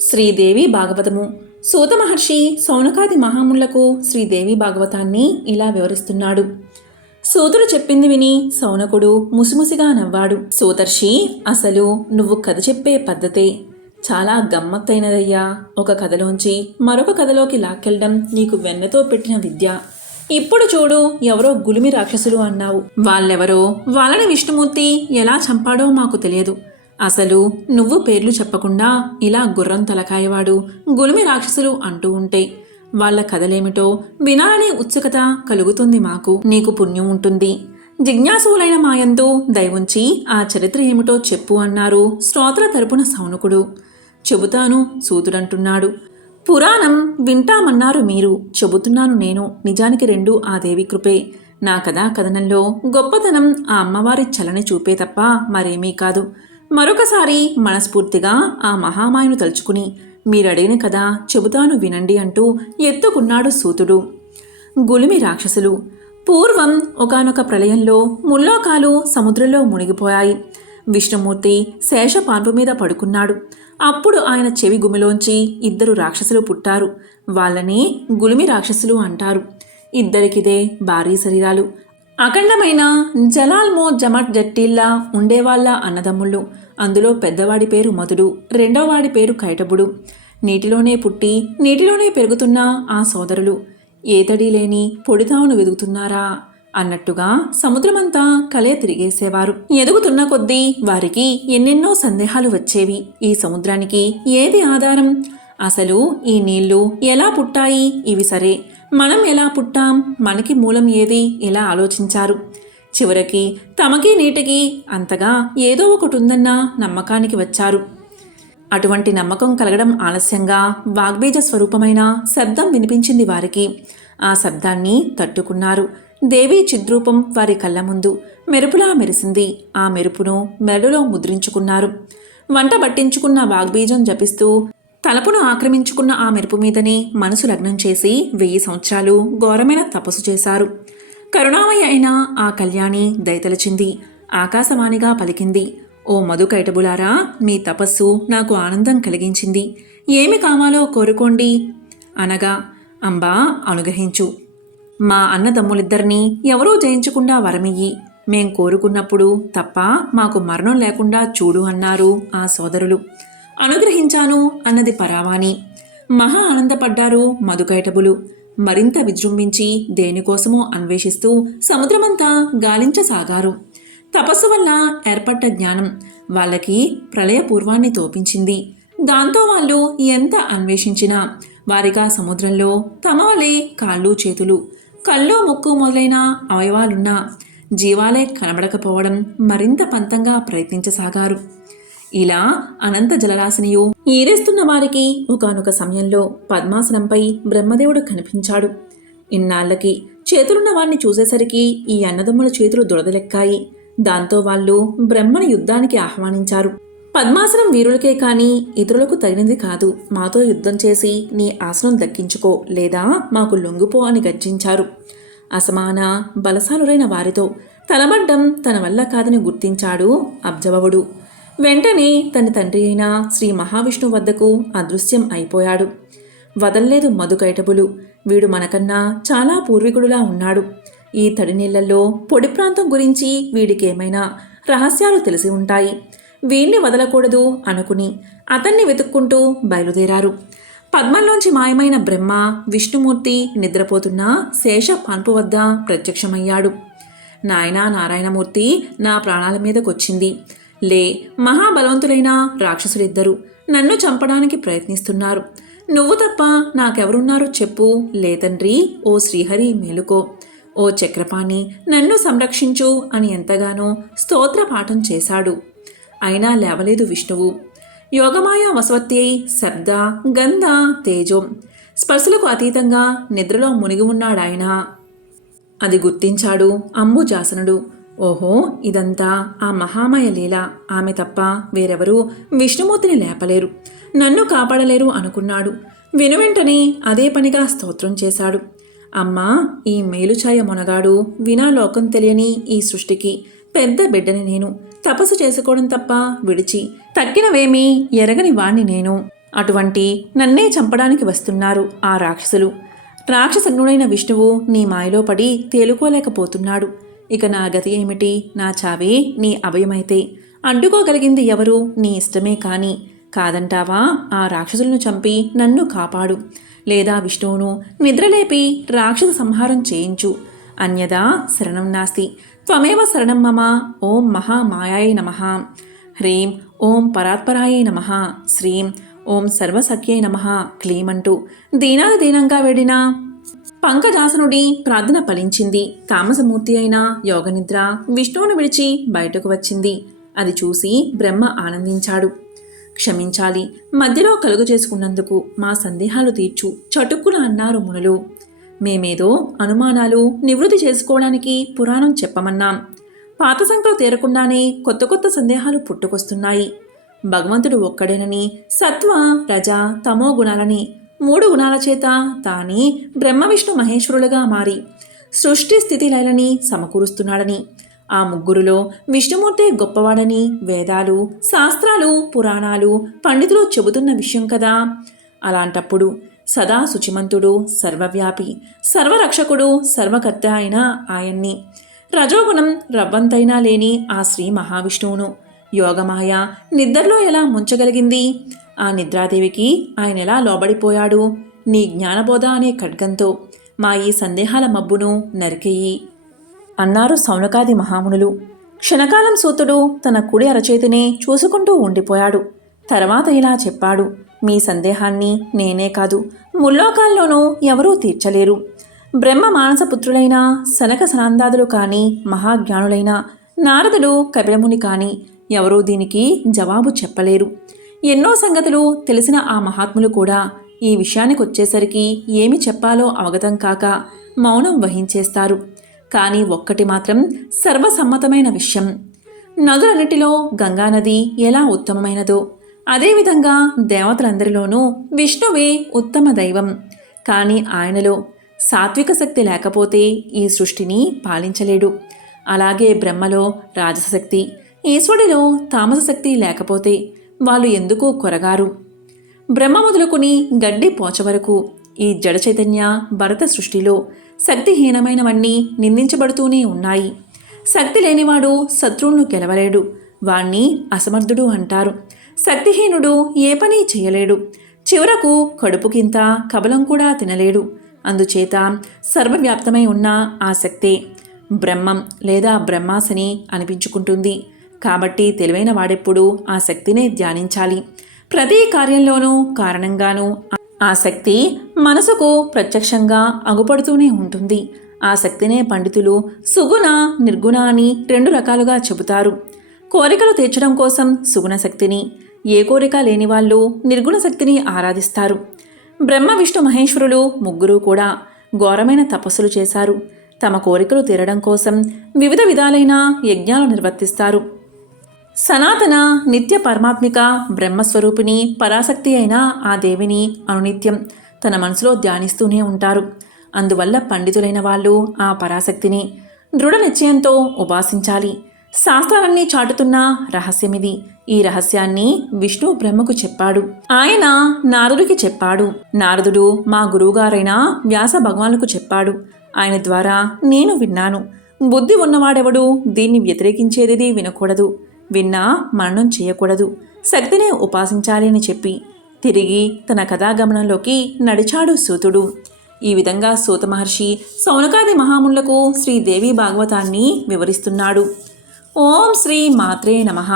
శ్రీదేవి భాగవతము. సూత మహర్షి సౌనకాది మహాముళ్లకు శ్రీదేవి భాగవతాన్ని ఇలా వివరిస్తున్నాడు. సూతుడు చెప్పింది విని సౌనకుడు ముసిముసిగా నవ్వాడు. సూతర్షి, అసలు నువ్వు కథ చెప్పే పద్ధతే చాలా గమ్మత్తైనదయ్యా. ఒక కథలోంచి మరొక కథలోకి లాక్కెళ్ళడం నీకు వెన్నతో పెట్టిన విద్య. ఇప్పుడు చూడు, ఎవరో గులిమి రాక్షసులు అన్నావు. వాళ్ళెవరో, వాళ్ళని విష్ణుమూర్తి ఎలా చంపాడో మాకు తెలియదు. అసలు నువ్వు పేర్లు చెప్పకుండా ఇలా గుర్రం తలకాయవాడు, గులిమి రాక్షసులు అంటూ ఉంటే వాళ్ళ కథలేమిటో వినాలనే ఉత్సుకత కలుగుతుంది మాకు. నీకు పుణ్యం ఉంటుంది. జిజ్ఞాసువులైన మాయందు దయవుంచి ఆ చరిత్ర ఏమిటో చెప్పు అన్నారు శ్రోతల తరపున సౌనకుడు. చెబుతాను సూతుడంటున్నాడు. పురాణం వింటామన్నారు మీరు, చెబుతున్నాను నేను. నిజానికి రెండు ఆ దేవి కృపే. నా కథా కథనంలో గొప్పతనం ఆ అమ్మవారి చలని చూపే తప్ప మరేమీ కాదు. మరొకసారి మనస్ఫూర్తిగా ఆ మహామాయను తలుచుకుని మీరడిగిన కథ చెబుతాను వినండి అంటూ ఎత్తుకున్నాడు సూతుడు. గులిమి రాక్షసులు. పూర్వం ఒకానొక ప్రళయంలో ముల్లోకాలు సముద్రంలో మునిగిపోయాయి. విష్ణుమూర్తి శేషపాన్పు మీద పడుకున్నాడు. అప్పుడు ఆయన చెవి గుమిలోంచి ఇద్దరు రాక్షసులు పుట్టారు. వాళ్ళని గులిమి రాక్షసులు అంటారు. ఇద్దరికిదే భారీ శరీరాలు. అఖండమైన జలాల్మో జమట్ జట్టిల్లా ఉండేవాళ్ళ అన్నదమ్ముళ్ళు. అందులో పెద్దవాడి పేరు మధుడు, రెండోవాడి పేరు కైటబుడు. నీటిలోనే పుట్టి నీటిలోనే పెరుగుతున్న ఆ సోదరులు ఏతడి లేని పొడితావును వెదుగుతున్నారా అన్నట్టుగా సముద్రమంతా కలే తిరిగేసేవారు. ఎదుగుతున్న కొద్దీ వారికి ఎన్నెన్నో సందేహాలు వచ్చేవి. ఈ సముద్రానికి ఏది ఆధారం? అసలు ఈ నీళ్లు ఎలా పుట్టాయి? ఇవి సరే, మనం ఎలా పుట్టాం? మనకి మూలం ఏది? ఇలా ఆలోచించారు. చివరికి తమకి నీటికి అంతగా ఏదో ఒకటి ఉందన్న నమ్మకానికి వచ్చారు. అటువంటి నమ్మకం కలగడం ఆలస్యంగా వాగ్బీజ స్వరూపమైన శబ్దం వినిపించింది వారికి. ఆ శబ్దాన్ని తట్టుకున్నారు. దేవి చిద్రూపం వారి కళ్ళ ముందు మెరుపులా మెరిసింది. ఆ మెరుపును మెడలో ముద్రించుకున్నారు. వంట బట్టించుకున్న వాగ్బీజం జపిస్తూ తలపును ఆక్రమించుకున్న ఆ మెరుపు మీదనే మనసు లగ్నం చేసి 1000 సంవత్సరాలు ఘోరమైన తపస్సు చేశారు. కరుణామయ అయిన ఆ కళ్యాణి దయతలచింది. ఆకాశవాణిగా పలికింది. ఓ మధుకైటబులారా, మీ తపస్సు నాకు ఆనందం కలిగించింది. ఏమి కావాలో కోరుకోండి అనగా, అంబా అనుగ్రహించు. మా అన్నదమ్ములిద్దరినీ ఎవరూ జయించకుండా వరమియ్యి. మేం కోరుకున్నప్పుడు తప్ప మాకు మరణం లేకుండా చూడు అన్నారు ఆ సోదరులు. అనుగ్రహించాను అన్నది పరావాణి. మహా ఆనందపడ్డారు మధుకైటబులు. మరింత విజృంభించి దేనికోసమో అన్వేషిస్తూ సముద్రమంతా గాలించసాగారు. తపస్సు వల్ల ఏర్పడ్డ జ్ఞానం వాళ్ళకి ప్రళయపూర్వాన్ని తోపించింది. దాంతో వాళ్ళు ఎంత అన్వేషించినా వారిగా సముద్రంలో తమ వలె కాళ్ళు చేతులు, కళ్ళు ముక్కు మొదలైన అవయవాలున్నా జీవాలే కనబడకపోవడం మరింత పంతంగా ప్రయత్నించసాగారు. ఇలా అనంత జలరాశినియు ఈరేస్తున్న వారికి ఒకానొక సమయంలో పద్మాసనంపై బ్రహ్మదేవుడు కనిపించాడు. ఇన్నాళ్లకి చేతులున్న వాణ్ణి చూసేసరికి ఈ అన్నదమ్ముల చేతులు దురదలెక్కాయి. దాంతో వాళ్ళు బ్రహ్మని యుద్ధానికి ఆహ్వానించారు. పద్మాసనం వీరులకే కాని ఇతరులకు తగినది కాదు. మాతో యుద్ధం చేసి నీ ఆసనం దక్కించుకో, లేదా మాకు లొంగిపో అని గర్జించారు. అసమాన బలశాలురైన వారితో తలబడ్డం తన వల్ల కాదని గుర్తించాడు అబ్జవవుడు. వెంటనే తన తండ్రి అయిన శ్రీ మహావిష్ణువు వద్దకు అదృశ్యం అయిపోయాడు. వదల్లేదు మధుకైటబులు. వీడు మనకన్నా చాలా పూర్వీకుడులా ఉన్నాడు. ఈ తడి నీళ్లలో పొడి ప్రాంతం గురించి వీడికేమైనా రహస్యాలు తెలిసి ఉంటాయి. వీణ్ణి వదలకూడదు అనుకుని అతన్ని వెతుక్కుంటూ బయలుదేరారు. పద్మంలోంచి మాయమైన బ్రహ్మ విష్ణుమూర్తి నిద్రపోతున్న శేష పాన్పు వద్ద ప్రత్యక్షమయ్యాడు. నాయనా నారాయణమూర్తి, నా ప్రాణాల మీదకొచ్చింది. లే, మహాబలవంతులైన రాక్షసులిద్దరూ నన్ను చంపడానికి ప్రయత్నిస్తున్నారు. నువ్వు తప్ప నాకెవరున్నారో చెప్పు. లే తండ్రి, ఓ శ్రీహరి మేలుకో. ఓ చక్రపాణి, నన్ను సంరక్షించు అని ఎంతగానో స్తోత్ర పాఠం చేశాడు. అయినా లేవలేదు విష్ణువు. యోగమాయ వసవత్తి అయి శబ్ద, గంధ, తేజో, స్పర్శలకు అతీతంగా నిద్రలో మునిగి ఉన్నాడాయన. అది గుర్తించాడు అంబుజాసనుడు. ఓహో, ఇదంతా ఆ మహామాయ లీల. ఆమె తప్ప వేరెవరూ విష్ణుమూర్తిని లేపలేరు, నన్ను కాపాడలేరు అనుకున్నాడు. వెనువెంటనే అదే పనిగా స్తోత్రం చేశాడు. అమ్మా, ఈ మేలుఛాయ మొనగాడు వినా లోకం తెలియని ఈ సృష్టికి పెద్ద బిడ్డని నేను. తపస్సు చేసుకోవడం తప్ప విడిచి తక్కినవేమీ ఎరగని వాణ్ణి నేను. అటువంటి నన్నే చంపడానికి వస్తున్నారు ఆ రాక్షసులు. రాక్షసజ్ఞుడైన విష్ణువు నీ మాయలో పడి తేలుకోలేకపోతున్నాడు. ఇక నా గతి ఏమిటి? నా చావే నీ అభయమైతే అడ్డుకోగలిగింది ఎవరు? నీ ఇష్టమే కాని కాదంటావా? ఆ రాక్షసులను చంపి నన్ను కాపాడు, లేదా విష్ణువును నిద్రలేపి రాక్షస సంహారం చేయించు. అన్యదా శరణం నాస్తి. త్వమేవ శరణం మమ. ఓం మహామాయాయ నమః. హ్రీం ఓం పరాత్పరాయే నమః. శ్రీం ఓం సర్వసఖ్యే నమః. క్లీమంటూ దీనంగా వేడిన పంకజాసనుడి ప్రార్థన ఫలించింది. తామసమూర్తి అయిన యోగనిద్ర విష్ణువును విడిచి బయటకు వచ్చింది. అది చూసి బ్రహ్మ ఆనందించాడు. క్షమించాలి, మధ్యలో కలుగు చేసుకున్నందుకు మా సందేహాలు తీర్చు చటుక్కున అన్నారు మునులు. మేమేదో అనుమానాలు నివృత్తి చేసుకోవడానికి పురాణం చెప్పమన్నాం. పాత సంఖ్యలు తీరకుండానే కొత్త సందేహాలు పుట్టుకొస్తున్నాయి. భగవంతుడు ఒక్కడేనని, సత్వ రజ తమో గుణాలని 3 గుణాల చేత తానే బ్రహ్మ విష్ణు మహేశ్వరులుగా మారి సృష్టి స్థితి లయలని సమకూరుస్తున్నాడని, ఆ ముగ్గురులో విష్ణుమూర్తే గొప్పవాడని వేదాలు, శాస్త్రాలు, పురాణాలు, పండితులు చెబుతున్న విషయం కదా. అలాంటప్పుడు సదా శుచిమంతుడు, సర్వవ్యాపి, సర్వరక్షకుడు, సర్వకర్త అయిన ఆయన్ని, రజోగుణం రవ్వంతైనా లేని ఆ శ్రీ మహావిష్ణువును యోగమాయ నిద్రలో ఎలా ముంచగలిగింది? ఆ నిద్రాదేవికి ఆయన ఎలా లోబడిపోయాడు? నీ జ్ఞానబోధ అనే ఖడ్గంతో మా ఈ సందేహాల మబ్బును నరికెయ్యి అన్నారు సౌనకాది మహామునులు. క్షణకాలం సూతుడు తన కుడి అరచేతినే చూసుకుంటూ ఉండిపోయాడు. తర్వాత ఇలా చెప్పాడు. మీ సందేహాన్ని నేనే కాదు, ముల్లోకాల్లోనూ ఎవరూ తీర్చలేరు. బ్రహ్మ మానసపుత్రులైన సనక సనందాదులు కానీ, మహాజ్ఞానులైన నారదుడు, కపిలముని కానీ ఎవరూ దీనికి జవాబు చెప్పలేరు. ఎన్నో సంగతులు తెలిసిన ఆ మహాత్ములు కూడా ఈ విషయానికి వచ్చేసరికి ఏమి చెప్పాలో అవగతం కాక మౌనం వహించేస్తారు. కానీ ఒక్కటి మాత్రం సర్వసమ్మతమైన విషయం. నదులన్నిటిలో గంగానది ఎలా ఉత్తమమైనదో అదేవిధంగా దేవతలందరిలోనూ విష్ణువే ఉత్తమ దైవం. కానీ ఆయనలో సాత్విక శక్తి లేకపోతే ఈ సృష్టిని పాలించలేడు. అలాగే బ్రహ్మలో రాజసశక్తి, ఈశ్వరుడిలో తామస శక్తి లేకపోతే వాళ్ళు ఎందుకు కొరగారు? బ్రహ్మ మొదలుకుని గడ్డి పోచ వరకు ఈ జడ చైతన్య భరత సృష్టిలో శక్తిహీనమైనవన్నీ నిందించబడుతూనే ఉన్నాయి. శక్తి లేనివాడు శత్రువులను గెలవలేడు, వాణ్ణి అసమర్థుడు అంటారు. శక్తిహీనుడు ఏ పని చేయలేడు, చివరకు కడుపుకింత కబలం కూడా తినలేడు. అందుచేత సర్వవ్యాప్తమై ఉన్న ఆ శక్తే బ్రహ్మం లేదా బ్రహ్మాసని అనిపించుకుంటుంది. కాబట్టి తెలివైన వాడెప్పుడు ఆ శక్తినే ధ్యానించాలి. ప్రతి కార్యంలోనూ కారణంగానూ ఆ శక్తి మనసుకు ప్రత్యక్షంగా అగుపడుతూనే ఉంటుంది. ఆ శక్తినే పండితులు సుగుణ, నిర్గుణ అని 2 రకాలుగా చెబుతారు. కోరికలు తీర్చడం కోసం సుగుణ శక్తిని, ఏ కోరిక లేని వాళ్ళు నిర్గుణ శక్తిని ఆరాధిస్తారు. బ్రహ్మ విష్ణు మహేశ్వరులు ముగ్గురు కూడా ఘోరమైన తపస్సులు చేశారు. తమ కోరికలు తీరడం కోసం వివిధ విధాలైన యజ్ఞాలు నిర్వర్తిస్తారు. సనాతన నిత్య పరమాత్మిక బ్రహ్మస్వరూపిణి పరాశక్తి అయిన ఆ దేవిని అనునిత్యం తన మనసులో ధ్యానిస్తూనే ఉంటారు. అందువల్ల పండితులైన వాళ్ళు ఆ పరాశక్తిని దృఢ నిశ్చయంతో ఉపాసించాలి. శాస్త్రాలన్నీ చాటుతున్న రహస్యమిది. ఈ రహస్యాన్ని విష్ణు బ్రహ్మకు చెప్పాడు. ఆయన నారదుడికి చెప్పాడు. నారదుడు మా గురువుగారైన వ్యాస భగవానులకు చెప్పాడు. ఆయన ద్వారా నేను విన్నాను. బుద్ధి ఉన్నవాడెవడు దీన్ని వ్యతిరేకించేది వినకూడదు, విన్నా మననం చేయకూడదు, శక్తినే ఉపాసించాలి అని చెప్పి తిరిగి తన కథాగమనంలోకి నడిచాడు సూతుడు. ఈ విధంగా సూత మహర్షి సౌనకాది మహామునులకు శ్రీదేవి భాగవతాన్ని వివరిస్తున్నాడు. ఓం శ్రీ మాత్రే నమః.